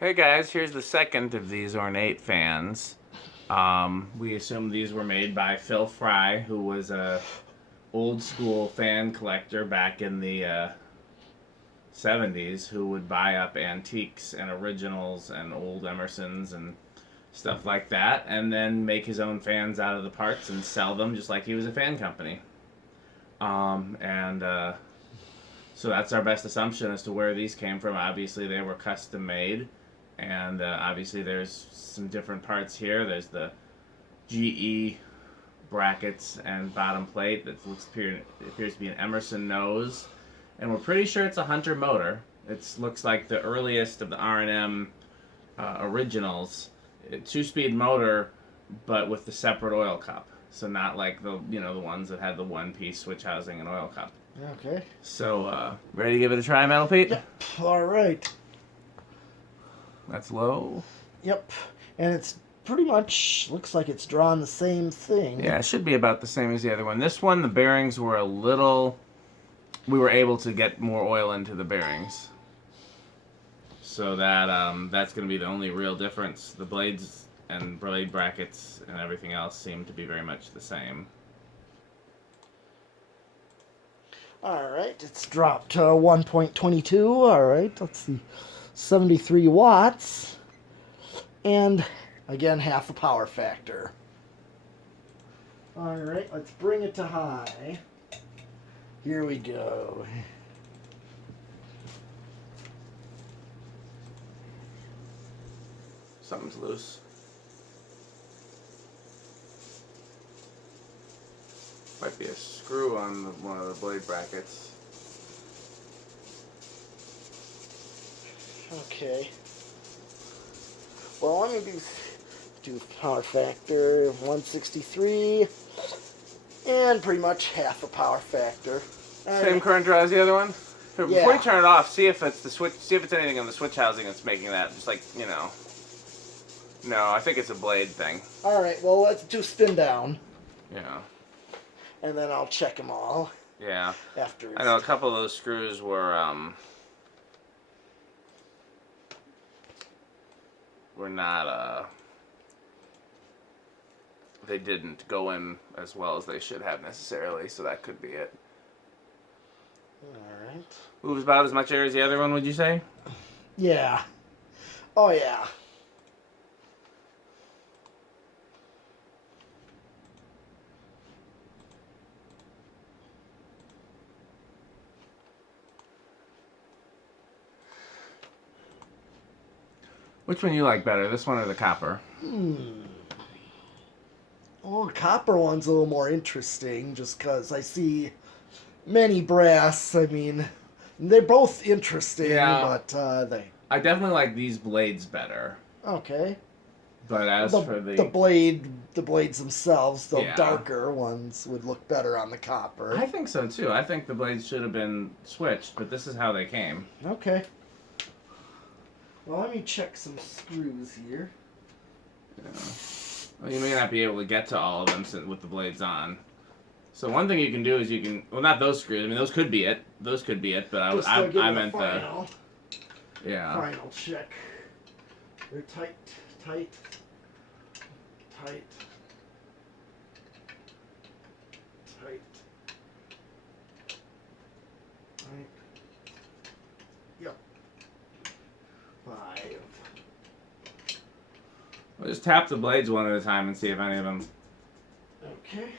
Hey guys, here's the second of these ornate fans. We assume these were made by Frey, who was a old school fan collector back in the 70s, who would buy up antiques and originals and old Emersons and stuff like that, and then make his own fans out of the parts and sell them just like he was a fan company. So that's our best assumption as to where these came from. Obviously, they were custom made. And obviously there's some different parts here. There's the GE brackets and bottom plate that appears to be an Emerson nose. And we're pretty sure it's a Hunter motor. It looks like the earliest of the R&M originals. A 2-speed motor, but with the separate oil cup. So not like the ones that had the one-piece switch housing and oil cup. Okay. So ready to give it a try, Metal Pete? Yep. All right. That's low. Yep. And it's pretty much looks like it's drawn the same thing. Yeah, it should be about the same as the other one. This one, the bearings were a little... We were able to get more oil into the bearings. So that's going to be the only real difference. The blades and blade brackets and everything else seem to be very much the same. All right. It's dropped to 1.22. All right. Let's see. 73 watts, and again half the power factor. All right, let's bring it to high. Here we go. Something's loose. Might be a screw on one of the blade brackets. Okay. Well, let me do power factor 163, and pretty much half a power factor. Same current draw as the other one. Before you turn it off, see if it's the switch. See if it's anything on the switch housing that's making that. Just like No, I think it's a blade thing. All right. Well, let's do spin down. Yeah. And then I'll check them all. Yeah. After. I know a couple of those screws were not they didn't go in as well as they should have necessarily, so that could be it. Alright. Moves about as much air as the other one, would you say? Yeah. Oh yeah. Which one you like better, this one or the copper? Well, the copper one's a little more interesting, just because I see many brass. I mean, they're both interesting, but I definitely like these blades better. Okay. But as for the blades themselves, the darker ones would look better on the copper. I think so too. I think the blades should have been switched, but this is how they came. Okay. Well, let me check some screws here. Yeah. Well, you may not be able to get to all of them with the blades on. So one thing you can do is well, not those screws. I mean, those could be it. Those could be it, but I meant final, yeah. Final check. They're tight, tight, tight, tight, tight. Yep. 5. Well, just tap the blades one at a time and see if any of them. Okay.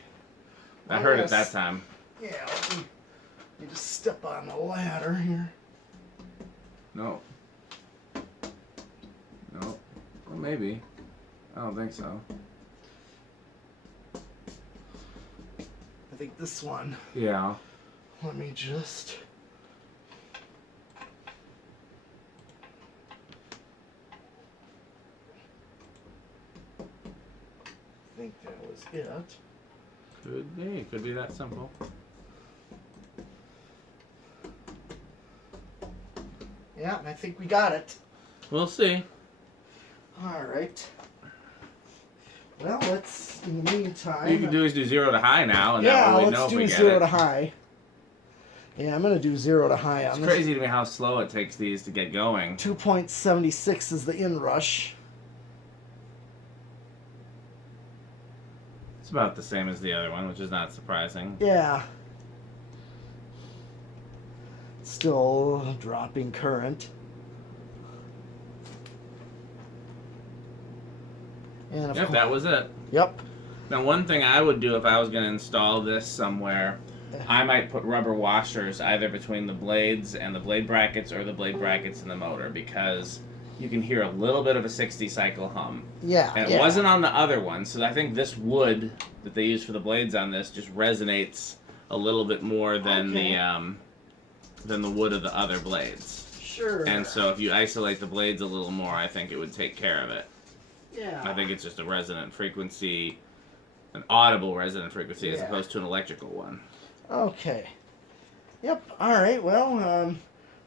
That hurt it that time. Yeah. Let me just step on the ladder here. No. No. Well, maybe. I don't think so. I think this one. Yeah. Let me just. I think that was it. Could be. Could be that simple. Yeah, I think we got it. We'll see. All right. Well, let's, in the meantime... What you can do is do 0 to high now, and yeah, that way we know let's if we do get 0 it. to high. Yeah, I'm going to do 0 to high on It's this. crazy to me how slow it takes these to get going. 2.76 is the inrush. It's about the same as the other one, which is not surprising. Yeah. Still dropping current. And Yep, that was it. Yep. Now, one thing I would do if I was going to install this somewhere, I might put rubber washers either between the blades and the blade brackets or the blade brackets and the motor, because you can hear a little bit of a 60 cycle hum. Yeah. And it wasn't on the other one, so I think this wood that they use for the blades on this just resonates a little bit more than the wood of the other blades. Sure. And so if you isolate the blades a little more, I think it would take care of it. Yeah. I think it's just a resonant frequency, an audible resonant frequency, as opposed to an electrical one. Okay. Yep. All right. Well,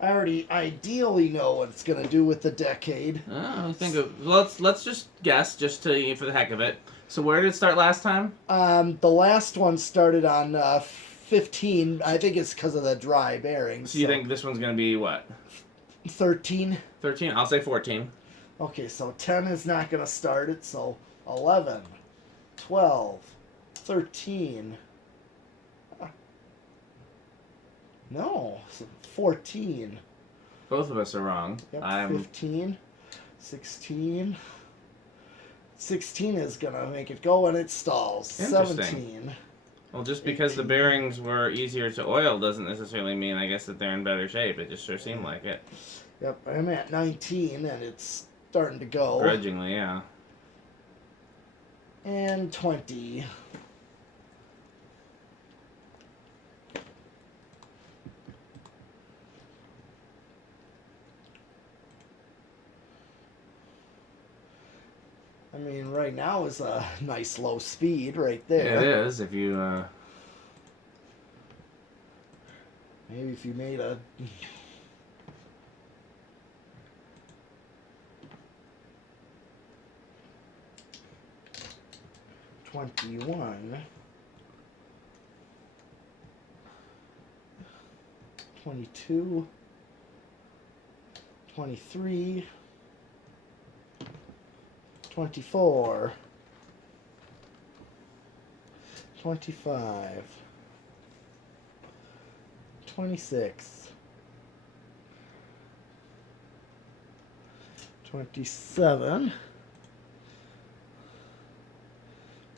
I already ideally know what it's gonna do with the decade. I think let's just guess, just for the heck of it. So where did it start last time? The last one started on 15. I think it's because of the dry bearings. So you think this one's gonna be what? 13. 13. I'll say 14. Okay, so 10 is not going to start it, so 11, 12, 13. No, 14. Both of us are wrong. Yep, 15, 16. 16 is going to make it go when it stalls. 17. Well, just because 18. The bearings were easier to oil doesn't necessarily mean, I guess, that they're in better shape. It just sure seemed like it. Yep, I'm at 19, and it's starting to go. Grudgingly, yeah. And 20. I mean, right now is a nice low speed right there. It is, if you... Maybe if you made a... 21, 22, 23, 24, 25, 26, 27,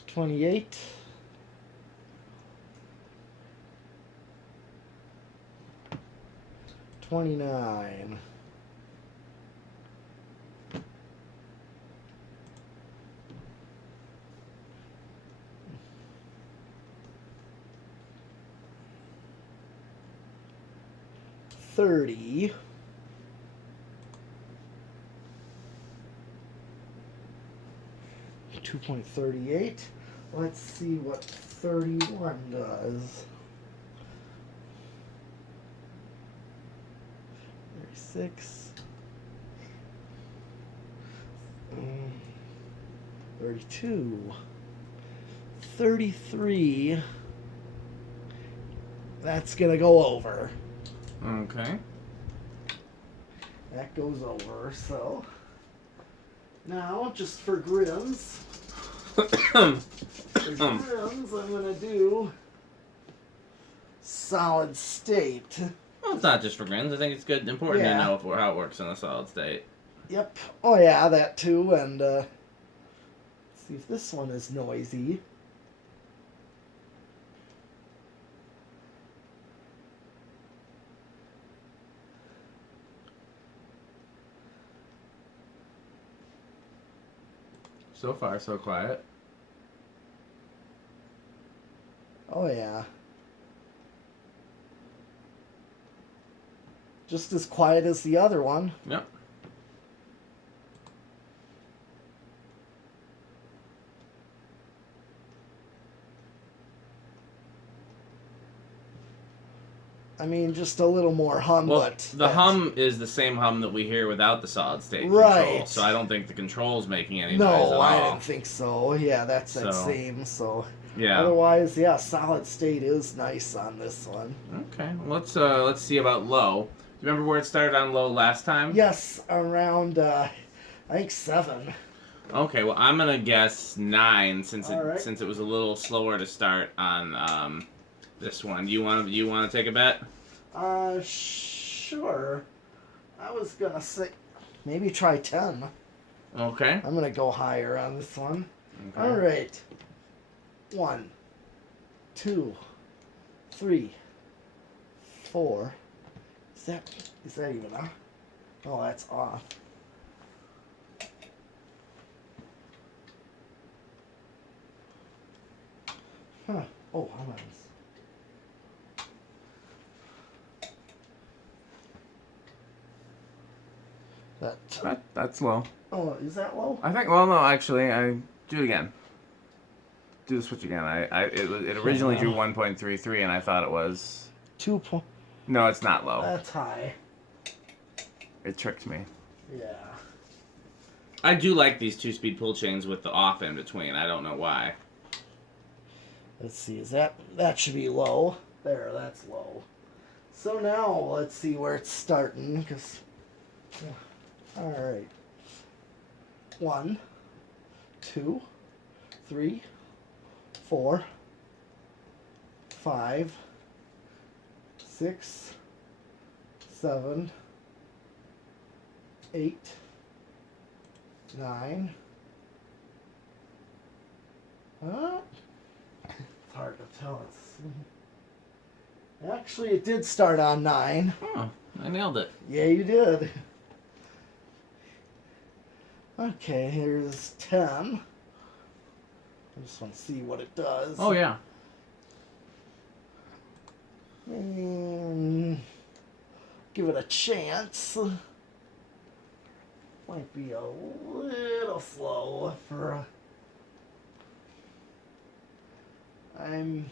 28, 29, 30, 2.38. Let's see what 31 does. 36. 32. 33. That's gonna go over. Okay. That goes over, so. Now, just for grins. I'm gonna do solid state. Well, it's not just for grins. I think it's important to know how it works in a solid state. Yep. Oh yeah, that too. And let's see if this one is noisy. So far, so quiet. Oh yeah. Just as quiet as the other one. Yep. I mean, just a little more hum, well, but... the hum is the same hum that we hear without the solid state control. Right. So I don't think the control's making any noise at all. No, I didn't think so. Yeah, that's that same, so... Yeah. Otherwise, yeah, solid state is nice on this one. Okay. Let's see about low. Do you remember where it started on low last time? Yes, around I think 7. Okay. Well, I'm gonna guess 9 since All right. it was a little slower to start on this one. You want to take a bet? Sure. I was gonna say maybe try 10. Okay. I'm gonna go higher on this one. Okay. All right. 1, 2, 3, 4. Is that even off? Oh, that's off. Huh. Oh, how much? That's low. Oh, is that low? I think. Well, no, actually, I do it again. Do the switch again. It originally drew 1.33, and I thought it was 2 point. No, it's not low. That's high. It tricked me. Yeah. I do like these 2-speed pull chains with the off in between. I don't know why. Let's see. That should be low? There, that's low. So now let's see where it's starting. All right. 1, 2, 3, 4, 5, 6, 7, 8, 9. It's hard to tell. Actually, it did start on 9. Oh, I nailed it. Yeah, you did. Okay, here's 10. I just want to see what it does. Oh, yeah. Give it a chance. Might be a little slow for I don't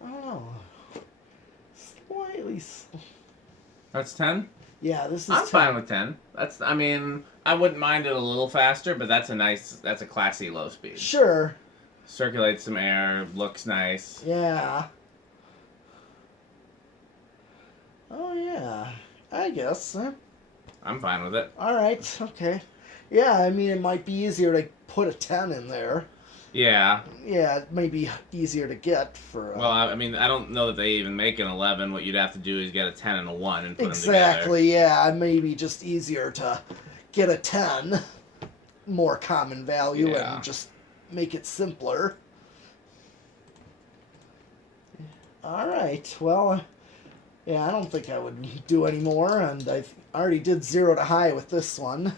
know. Slightly slow. That's 10? Yeah, this is I'm 10. fine with 10. I wouldn't mind it a little faster, but that's a classy low speed. Sure. Circulates some air, looks nice. Yeah. Oh, yeah. I guess. I'm fine with it. All right. Okay. Yeah, I mean, it might be easier to put a 10 in there. Yeah. Yeah, it may be easier to get for... Well, I mean, I don't know that they even make an 11. What you'd have to do is get a 10 and a 1 and put them together. Exactly, yeah. Maybe just easier to get a 10, more common value, and just make it simpler. All right. Well, yeah, I don't think I would do any more, and I already did 0 to high with this one.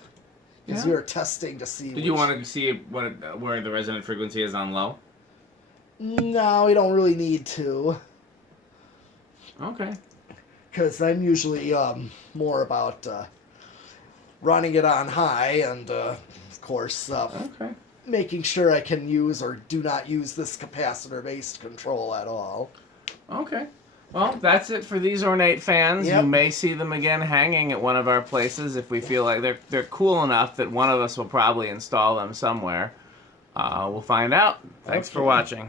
Because we were testing to see. Did you want to see where the resonant frequency is on low? No, we don't really need to. Okay. Because I'm usually more about running it on high and, of course, making sure I can use or do not use this capacitor-based control at all. Okay. Well, that's it for these ornate fans. Yep. You may see them again hanging at one of our places if we feel like they're cool enough that one of us will probably install them somewhere. We'll find out. Thanks for watching.